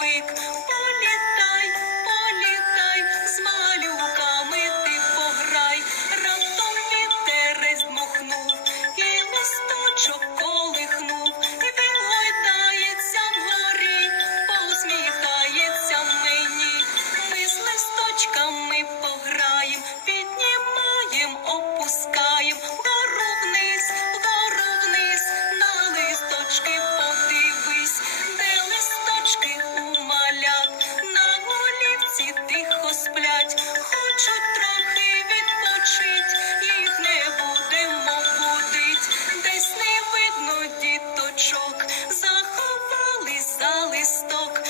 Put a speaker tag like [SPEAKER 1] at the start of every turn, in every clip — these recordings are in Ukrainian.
[SPEAKER 1] week. stock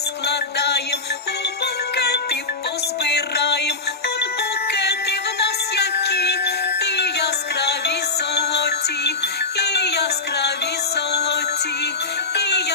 [SPEAKER 1] поскладаєм, у букети позбираєм, от букети в нас які, і яскраві золоті, і яскраві золоті, і